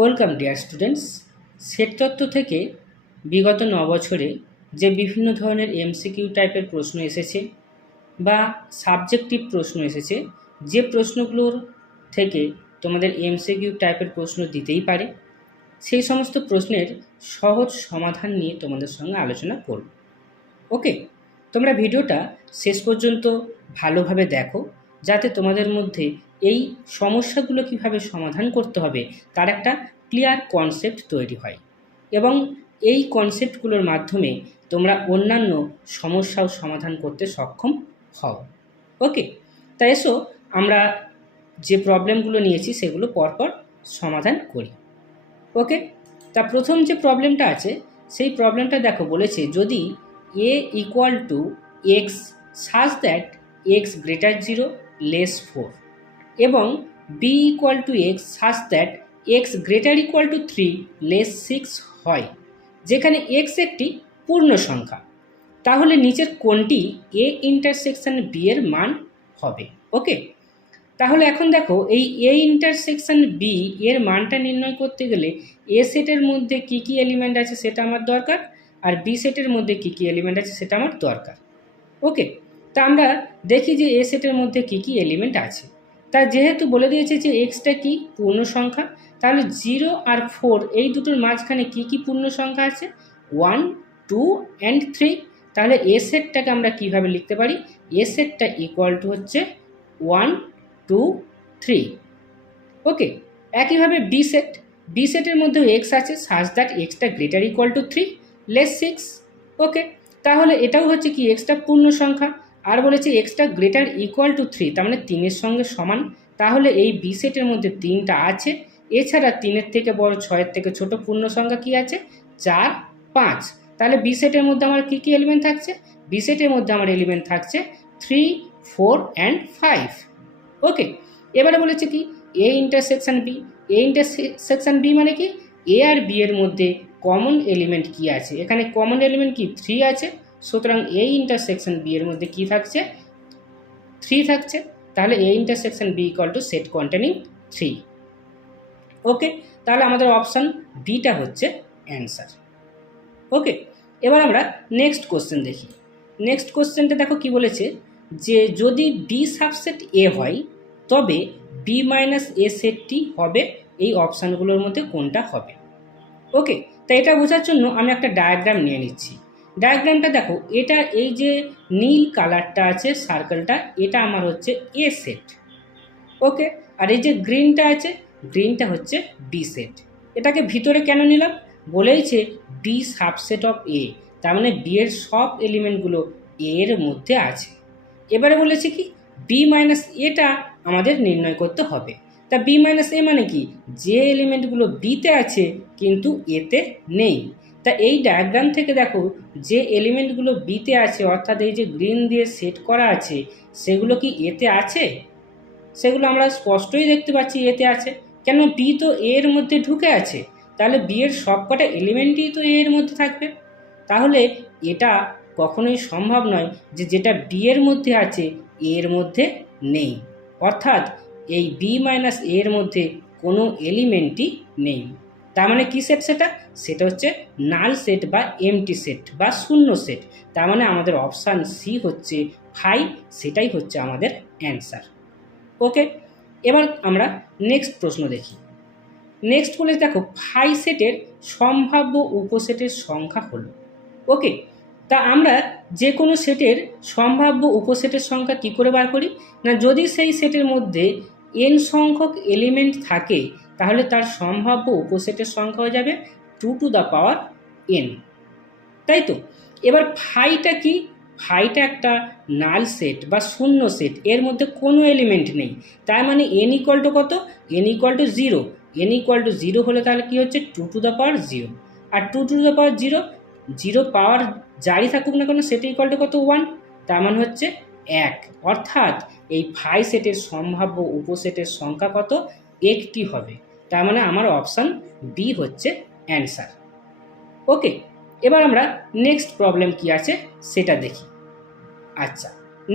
Welcome dear students. Set তত্ত্ব থেকে বিগত 9 বছরে যে বিভিন্ন ধরনের এমসিকিউ টাইপের প্রশ্ন এসেছে বা সাবজেক্টিভ প্রশ্ন এসেছে, যে প্রশ্নগুলোর থেকে তোমাদের এমসিকিউ টাইপের প্রশ্ন দিতেই পারে, সেই সমস্ত প্রশ্নের সহজ সমাধান নিয়ে তোমাদের সঙ্গে আলোচনা করব। ওকে, তোমরা ভিডিওটা শেষ পর্যন্ত ভালোভাবে দেখো, যাতে তোমাদের মধ্যে এই সমস্যাগুলো কিভাবে সমাধান করতে হবে তার একটা ক্লিয়ার কনসেপ্ট তৈরি হয় এবং এই কনসেপ্টগুলোর মাধ্যমে তোমরা অন্যান্য সমস্যাও সমাধান করতে সক্ষম হও। ওকে, তাই এসো আমরা যে প্রবলেমগুলো নিয়েছি সেগুলো পরপর সমাধান করি। ওকে, তা প্রথম যে প্রবলেমটা আছে সেই প্রবলেমটা দেখো, বলেছে যদি a equal to x such that x greater 0 less 4 এবং b equal to x such that x greater equal to 3 less 6 হয়, যেখানে x একটি পূর্ণ সংখ্যা, তাহলে নিচের কোনটি a ইন্টারসেকশন b এর মান হবে। ওকে, তাহলে এখন দেখো এই a ইন্টারসেকশন b এর মানটা নির্ণয় করতে গেলে a সেটের মধ্যে কি কি এলিমেন্ট আছে সেটা আমার দরকার, আর বি সেটের মধ্যে কি কি এলিমেন্ট আছে সেটা আমার দরকার। ওকে, তা আমরা দেখি যে এ সেটের মধ্যে কি কি এলিমেন্ট আছে। তা যেহেতু বলে দিয়েছে যে এক্সটা কি পূর্ণ সংখ্যা, তাহলে 0 আর 4 এই দুটোর মাঝখানে কি কি পূর্ণ সংখ্যা আছে, 1, 2 অ্যান্ড 3। তাহলে এ সেটটাকে আমরা কিভাবে লিখতে পারি, এ সেটটা ইকুয়াল টু হচ্ছে 1, 2, 3। ওকে, একইভাবে বি সেটের মধ্যেও এক্স আছে, সাজ দ্যাট এক্সটা গ্রেটার ইকুয়াল টু 3 লেস 6। ওকে, তাহলে এটাও হচ্ছে কি এক্সটা পূর্ণ সংখ্যা, আর বলেছে এক্সটা গ্রেটার ইকুয়াল টু 3, তার মানে 3-এর সঙ্গে সমান। তাহলে এই বি সেটের মধ্যে 3টা আছে, এছাড়া 3-এর থেকে বড় 6-এর থেকে ছোট পূর্ণ সংখ্যা কি আছে, 4, 5। তাহলে বি সেটের মধ্যে আমার কি কি এলিমেন্ট থাকছে, বি সেটের মধ্যে আমার এলিমেন্ট থাকছে 3, 4 অ্যান্ড 5। ওকে, এবারে বলেছে কি A intersection B, A intersection B মানে কি এ আর বি এর মধ্যে কমন এলিমেন্ট কি আছে, এখানে কমন এলিমেন্ট কি 3 আছে, সুতরাং এ ইন্টারসেকশন বি এর মধ্যে কি থাকছে, 3 থাকছে। তাহলে A intersection B equal to set containing 3। Okay, তাহলে আমাদের অপশান বিটা হচ্ছে অ্যান্সার। ওকে, এবার আমরা নেক্সট কোশ্চেন দেখি। নেক্সট কোশ্চেনটা দেখো কি বলেছে, যে যদি বি সাবসেট এ হয় তবে বি মাইনাস এ সেটটি হবে এই অপশানগুলোর মধ্যে কোনটা হবে। ওকে, তা এটা বোঝার জন্য আমি একটা ডায়াগ্রাম নিয়ে নিচ্ছি। ডায়াগ্রামটা দেখো, এটা এই যে নীল কালারটা আছে সার্কেলটা, এটা আমার হচ্ছে এ সেট। ওকে, আর এই যে গ্রিনটা আছে, গ্রিনটা হচ্ছে বি সেট। এটাকে ভিতরে কেন নিলাম, বলেইছে বি সাবসেট অফ এ, তার মানে বি এর সব এলিমেন্টগুলো এর মধ্যে আছে। এবারে বলেছে কি বি মাইনাস এটা আমাদের নির্ণয় করতে হবে। তা বি মাইনাস এ মানে কি, যে এলিমেন্টগুলো বিতে আছে কিন্তু এতে নেই। তা এই ডায়াগ্রাম থেকে দেখো যে এলিমেন্টগুলো বিতে আছে, অর্থাৎ এই যে গ্রিন দিয়ে সেট করা আছে, সেগুলো কি এতে আছে, সেগুলো আমরা স্পষ্টই দেখতে পাচ্ছি এতে আছে। কেন, বি তো এর মধ্যে ঢুকে আছে, তাহলে বি এর সবকটা এলিমেন্টই তো এর মধ্যে থাকবে। তাহলে এটা কখনোই সম্ভব নয় যে যেটা বি এর মধ্যে আছে এর মধ্যে নেই, অর্থাৎ এই বি মাইনাস এর মধ্যে কোনো এলিমেন্টই নেই। তার মানে কি সেট, সেটা হচ্ছে নাল সেট বা এমটি সেট বা শূন্য সেট। তার মানে আমাদের অপশান সি হচ্ছে 5, সেটাই হচ্ছে আমাদের অ্যান্সার। ওকে, এবার আমরা নেক্সট প্রশ্ন দেখি। নেক্সট বলে দেখো 5 সেটের সম্ভাব্য উপসেটের সংখ্যা হলো। ওকে, তা আমরা যে কোনো সেটের সম্ভাব্য উপসেটের সংখ্যা কি করে বার করি না, যদি সেই সেটের মধ্যে n সংখ্যক এলিমেন্ট থাকে তাহলে তার সম্ভাব্য উপসেটের সংখ্যা হয়ে যাবে 2 টু দ্য পাওয়ার n, তাই তো। এবার ফাইটা কি, ফাইটা একটা নাল সেট বা শূন্য সেট, এর মধ্যে কোনো এলিমেন্ট নেই, তার মানে n ইকুয়াল টু কত, n equal to 0। n equal to 0 হলে তাহলে কি হচ্ছে 2 টু দ্য পাওয়ার 0, আর 2 টু দ্য পাওয়ার 0, 0 পাওয়ার যাই থাকুক না কেন সেটা ইকুয়াল টু কত, 1, তার মানে হচ্ছে 1। অর্থাৎ এই ফাই সেটের সম্ভাব্য উপসেটের সংখ্যা কত, একটি হবে। তার মানে আমার অপশান বি হচ্ছে অ্যান্সার। ওকে, এবার আমরা নেক্সট প্রবলেম কি আছে সেটা দেখি। আচ্ছা,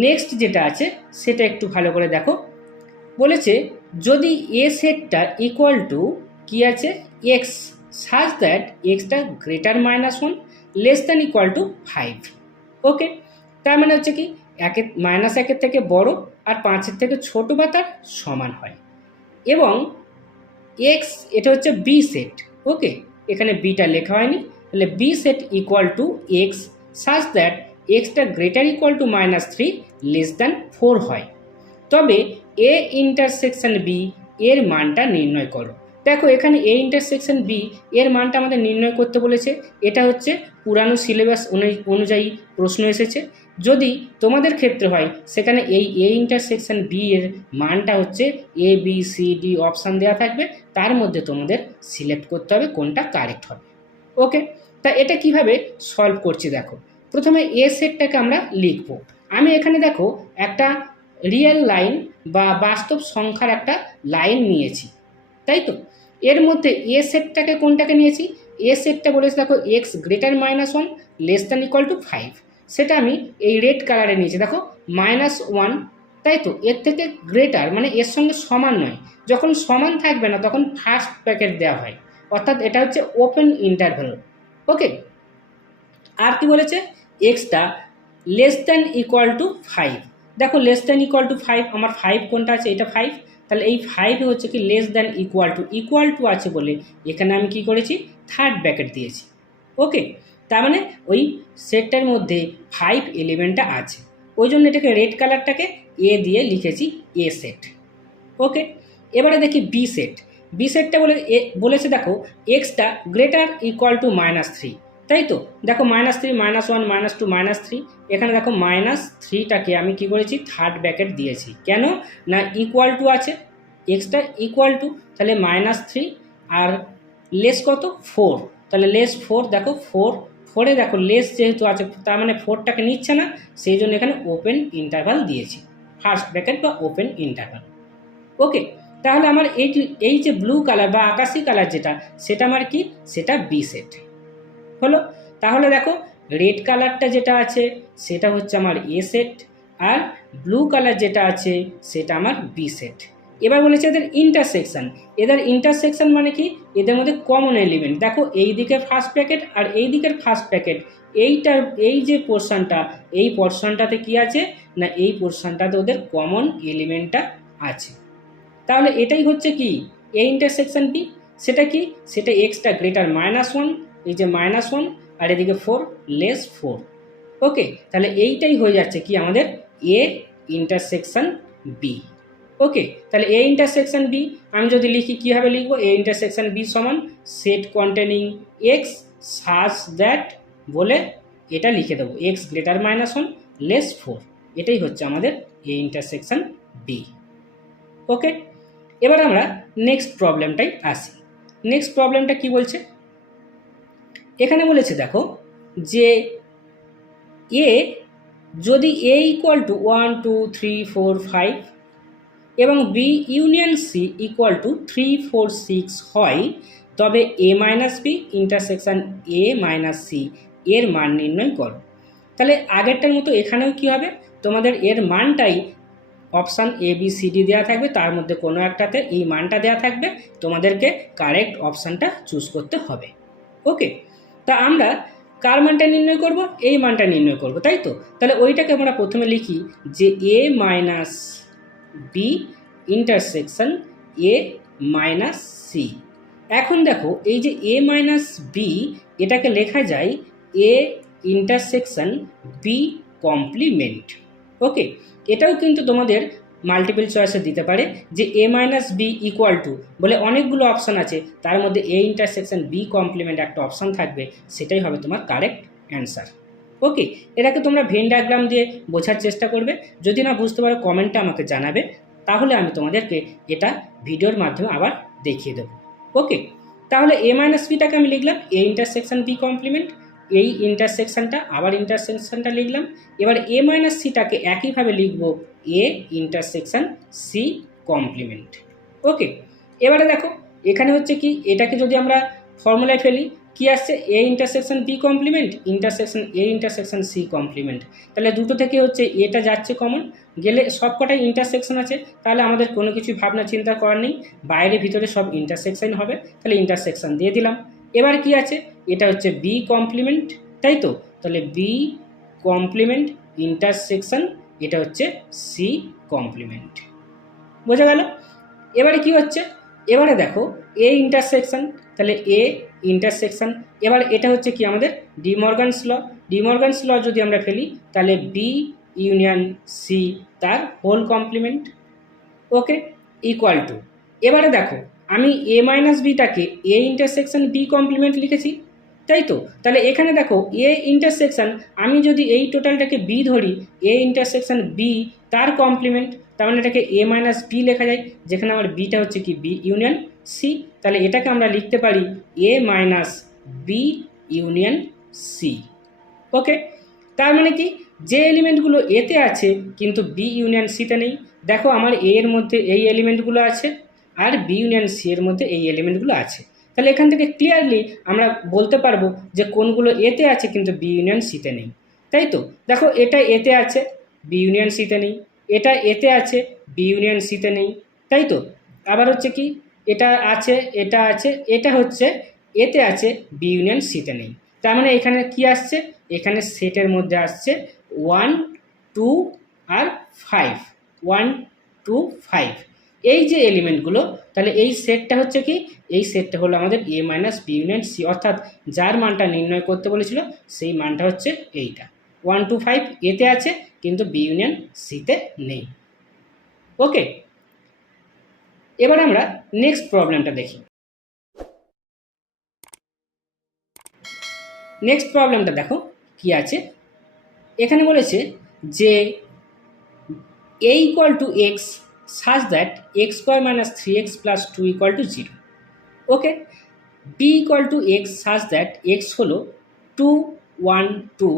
নেক্সট যেটা আছে সেটা একটু ভালো করে দেখো। বলেছে যদি এ সেটটা ইকুয়াল টু কি আছে এক্স সাজ দ্যাট এক্সটা greater -1 less than equal to 5। ওকে, তার মানে হচ্ছে কি -1 থেকে বড় আর 5 থেকে ছোট বা তার সমান হয়। এবং এক্স এটা হচ্ছে বি সেট। ওকে, এখানে বিটা লেখা হয়নি, তাহলে B set equal to X such that এক্সটা greater equal to -3 less than 4 হয়। তবে এ ইন্টারসেকশন বি এর মানটা নির্ণয় করো। দেখো এখানে এ ইন্টারসেকশন বি এর মানটা আমাদের নির্ণয় করতে বলেছে। এটা হচ্ছে পুরানো সিলেবাস অনুযায়ী প্রশ্ন এসেছে। যদি তোমাদের ক্ষেত্রে হয় সেখানে এই এ ইন্টারসেকশন বি এর মানটা হচ্ছে এ বি সি ডি অপশান দেওয়া থাকবে, তার মধ্যে তোমাদের সিলেক্ট করতে হবে কোনটা কারেক্ট হবে। ওকে, তা এটা কিভাবে সলভ করছি দেখো। প্রথমে এ সেটটাকে আমরা লিখব। আমি এখানে দেখো একটা রিয়েল লাইন বা বাস্তব সংখ্যার একটা লাইন নিয়েছি, তাই তো। এর মধ্যে এ সেটটাকে কোনটাকে নিয়েছি, এ সেটটা বলেছে দেখো x greater -1 less than equal to 5, সেটা আমি এই রেড কালারে নিয়েছি দেখো -1, তাই তো। এর থেকে গ্রেটার মানে এর সঙ্গে সমান নয়, যখন সমান থাকবে না তখন ফার্স্ট ব্র্যাকেট দেওয়া হয়, অর্থাৎ এটা হচ্ছে ওপেন ইন্টারভ্যাল। ওকে, আর কি বলেছে extra less than equal to 5। দেখো লেস দ্যান ইকুয়াল টু 5, আমার 5 কোনটা আছে, এটা 5, তাহলে এই 5 হচ্ছে কি লেস দ্যান ইকুয়াল টু আছে বলে এখানে আমি কি করেছি থার্ড ব্র্যাকেট দিয়েছি। ওকে, তার মানে ওই সেটটার মধ্যে 5 এলিমেন্টটা আছে, ওই জন্য এটাকে রেড কালারটাকে এ দিয়ে লিখেছি এ সেট। ওকে, এবারে দেখি বি সেট। বি সেটটা বলেছে দেখো এক্সটা গ্রেটার ইকুয়াল টু -3, তাই তো। দেখো -3, -1, -2, -3, এখানে দেখো -3টাকে আমি কি করেছি থার্ড ব্র্যাকেট দিয়েছি। কেন না ইকুয়াল টু আছে, এক্সটা ইকুয়াল টু, তাহলে -3 আর লেস কত 4, তাহলে লেস 4, দেখো 4 দেখো লেস যেহেতু আছে তার মানে 4টাকে নিচ্ছে না, সেই জন্য এখানে ওপেন ইন্টারভাল দিয়েছি, ফার্স্ট ব্র্যাকেট বা ওপেন ইন্টারভাল। ওকে, তাহলে আমার এই যে ব্লু কালার বা আকাশি কালার যেটা, সেটা আমার কি, সেটা বি সেট হলো। তাহলে দেখো রেড কালারটা যেটা আছে সেটা হচ্ছে আমার এ সেট, আর ব্লু কালার যেটা আছে সেটা আমার বি সেট। এবার বলেছে এদের ইন্টারসেকশন মানে কি, এদের মধ্যে কমন এলিমেন্ট। দেখো এই দিকের ফার্স্ট প্যাকেট আর এই দিকের ফার্স্ট প্যাকেট, এই যে পোর্শনটা, এই পোর্শনটাতে কি আছে না এই পোর্শনটাতে ওদের কমন এলিমেন্টটা আছে। তাহলে এটাই হচ্ছে কি এ ইন্টারসেকশন বি। সেটা কি, সেটা এক্সটা গ্রেটার -1, এই যে -1 আর এদিকে 4 লেস 4। ওকে, তাহলে এইটাই হয়ে যাচ্ছে কি আমাদের এ ইন্টারসেকশন বি। ওকে, তাহলে এ ইন্টারসেকশন বি আমি যদি লিখি কীভাবে লিখবো, এ ইন্টারসেকশন বি সমান set containing x such that বলে এটা লিখে দেবো এক্স গ্রেটার -1 লেস 4, এটাই হচ্ছে আমাদের এ ইন্টারসেকশন বি। ওকে, এবার আমরা নেক্সট প্রবলেমটাই আসি। নেক্সট প্রবলেমটা কি বলছে, এখানে বলেছে দেখো যে এ যদি এ ইকুয়াল টু 1 2 3 4 5 এবং B union C equal to 3 4 6 হয়, তবে A minus B intersection A minus C এর মান নির্ণয় করো। তাহলে আগেরটার মতো এখানেও কি হবে, তোমাদের এর মানটাই option A B C D দেওয়া থাকবে, তার মধ্যে কোনো একটাতে এই মানটা দেওয়া থাকবে, তোমাদেরকে কারেক্ট অপশানটা চুজ করতে হবে। ওকে, তা আমরা কার মানটা নির্ণয় করব, এই মানটা নির্ণয় করব, তাই তো। তাহলে ওইটাকে আমরা প্রথমে লিখি যে A minus B intersection A minus C. এখন দেখো এই যে এ মাইনাস বি এটাকে লেখা যায় এ ইন্টারসেকশন বি কমপ্লিমেন্ট। ওকে, এটাও কিন্তু তোমাদের মাল্টিপল চয়েসে দিতে পারে যে A minus B equal two বলে অনেকগুলো অপশান আছে, তার মধ্যে এ ইন্টারসেকশন বি কমপ্লিমেন্ট একটা অপশান থাকবে, সেটাই হবে তোমার কারেক্ট অ্যান্সার। ওকে, এটাকে তোমরা ভেন ডায়াগ্রাম দিয়ে বোঝার চেষ্টা করবে, যদি না বুঝতে পারো কমেন্টে আমাকে জানাবে, তাহলে আমি তোমাদেরকে এটা ভিডিওর মাধ্যমে আবার দেখিয়ে দেবো। ওকে, তাহলে এ মাইনাস বিটাকে আমি লিখলাম এ ইন্টারসেকশন বি কমপ্লিমেন্ট, এই ইন্টারসেকশনটা আবার ইন্টারসেকশনটা লিখলাম। এবার এ মাইনাস সিটাকে একইভাবে লিখব এ ইন্টারসেকশন সি কমপ্লিমেন্ট। ওকে, এবারে দেখো এখানে হচ্ছে কি এটাকে যদি আমরা ফর্মুলায় ফেলি, কি আসছে A intersection B complement intersection A intersection C complement. তাহলে দুটো থেকে হচ্ছে এটা যাচ্ছে কমন, গেলে সব কটাই ইন্টারসেকশন আছে, তাহলে আমাদের কোনো কিছু ভাবনা চিন্তা করার নেই, বাইরে ভিতরে সব ইন্টারসেকশন হবে, তাহলে ইন্টারসেকশন দিয়ে দিলাম। এবার কি আছে, এটা হচ্ছে বি কমপ্লিমেন্ট, তাই তো, তাহলে বি কমপ্লিমেন্ট ইন্টারসেকশন, এটা হচ্ছে সি কমপ্লিমেন্ট। বোঝা গেল? এবারে কি হচ্ছে, এবারে দেখো এ ইন্টারসেকশন, তাহলে এ ইন্টারসেকশন, এবার এটা হচ্ছে কি আমাদের ডিমর্গানস ল। ডিমর্গানস ল যদি আমরা ফেলি তাহলে বি ইউনিয়ন সি তার whole complement, okay, equal to, এবারে দেখো আমি এ মাইনাস বিটাকে এ ইন্টারসেকশন বি কমপ্লিমেন্ট লিখেছি, তাই তো, তাহলে এখানে দেখো এ ইন্টারসেকশন, আমি যদি এই টোটালটাকে বি ধরি, এ ইন্টারসেকশন বি তার কমপ্লিমেন্ট, তার মানে এটাকে এ মাইনাস বি লেখা যায়, যেখানে আমার বিটা হচ্ছে কি বি ইউনিয়ন সি, তাহলে এটাকে আমরা লিখতে পারি এ মাইনাস বি ইউনিয়ন সি। ওকে, তার মানে কি যে এলিমেন্টগুলো এতে আছে কিন্তু বি ইউনিয়ন সিতে নেই, দেখো আমার এ এর মধ্যে এই এলিমেন্টগুলো আছে আর বি ইউনিয়ন সি এর মধ্যে এই এলিমেন্টগুলো আছে, তাহলে এখান থেকে ক্লিয়ারলি আমরা বলতে পারবো যে কোনগুলো এতে আছে কিন্তু বি ইউনিয়ন সিতে নেই, তাই তো, দেখো এটা এতে আছে বি ইউনিয়ন সিতে নেই, এটা এতে আছে বি ইউনিয়ন সিতে নেই, তাই তো, আবার হচ্ছে কি এটা আছে এটা আছে, এটা হচ্ছে এতে আছে বি ইউনিয়ন সিতে নেই, তার মানে এখানে কি আসছে, এখানে সেটের মধ্যে আসছে 1 2 আর 5, 1 2 5 এই যে এলিমেন্টগুলো, তাহলে এই সেটটা হচ্ছে কি, এই সেটটা হলো আমাদের এ মাইনাস বি ইউনিয়ন সি, অর্থাৎ যার মানটা নির্ণয় করতে বলেছিল সেই মানটা হচ্ছে এইটা 1 2 5 এতে আছে কিন্তু বি ইউনিয়ন সিতে নেই। ওকে, এবার আমরা নেক্সট প্রবলেমটা দেখি। নেক্সট প্রবলেমটা দেখো কি আছে, এখানে বলেছে যে a equal to x such that x square minus 3x plus 2 equal to 0. Okay, b equal to x such that x হলো 2 1 2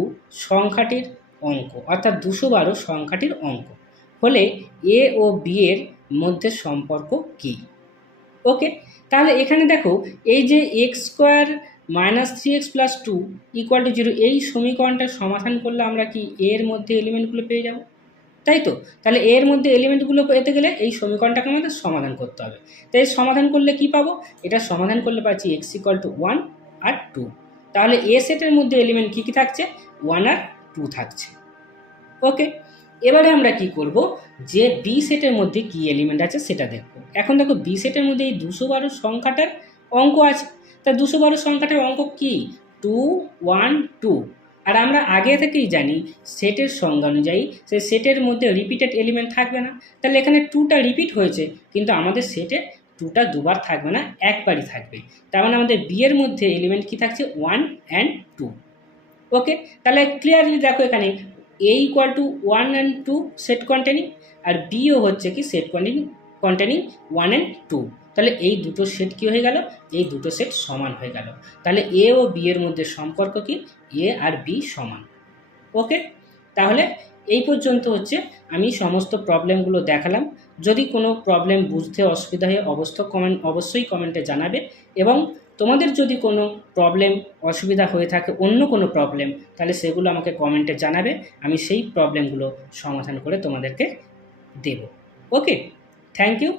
সংখ্যাটির অঙ্ক, অর্থাৎ 212 সংখ্যাটির অঙ্ক হলে a ও b এর মধ্যে সম্পর্ক কি। ওকে, তাহলে এখানে দেখো এই যে x square minus 3x plus 2 equal to 0, এই সমীকরণটা সমাধান করলে আমরা কি এর মধ্যে এলিমেন্টগুলো পেয়ে যাব, তাই তো, তাহলে এর মধ্যে এলিমেন্টগুলো পেতে গেলে এই সমীকরণটাকে আমাদের সমাধান করতে হবে, তাই সমাধান করলে কি পাবো, এটা সমাধান করলে পাচ্ছি এক্স ইকুয়াল টু 1 আর 2, তাহলে এ সেটের মধ্যে এলিমেন্ট কী কী থাকছে, 1 আর 2 থাকছে। ওকে, এবারে আমরা কি করব, যে বি সেটের মধ্যে কি এলিমেন্ট আছে সেটা দেখব। এখন দেখো বি সেটের মধ্যে এই 212 সংখ্যাটার অঙ্ক আছে, তা 212 সংখ্যাটার অঙ্ক কি 2 1 2, আর আমরা আগে থেকেই জানি সেটের সংজ্ঞা অনুযায়ী সেই সেটের মধ্যে রিপিটেড এলিমেন্ট থাকবে না, তাহলে এখানে 2টা রিপিট হয়েছে কিন্তু আমাদের সেটে 2টা দুবার থাকবে না, একবারই থাকবে, তার মানে আমাদের বি এর মধ্যে এলিমেন্ট কি থাকছে 1 and 2। ওকে, তাহলে ক্লিয়ারলি দেখো এখানে a equal to 1 and 2 set containing, আর বিও হচ্ছে কি সেট কন্টেনিং 1 and 2, তাহলে এই দুটো সেট কি হয়ে গেল, এই দুটো সেট সমান হয়ে গেল, তাহলে এ ও বি এর মধ্যে সম্পর্ক কি এ আর বি সমান। ওকে, তাহলে এই পর্যন্ত হচ্ছে আমি সমস্ত প্রবলেমগুলো দেখালাম, যদি কোনো প্রবলেম বুঝতে অসুবিধা হয় অবশ্যই কমেন্টে জানাবে, এবং তোমাদের যদি কোনো প্রবলেম অসুবিধা হয়ে থাকে অন্য কোনো প্রবলেম, তাহলে সেগুলো আমাকে কমেন্টে জানাবে, আমি সেই প্রবলেমগুলো সমাধান করে তোমাদেরকে দেব। ওকে, থ্যাংক ইউ।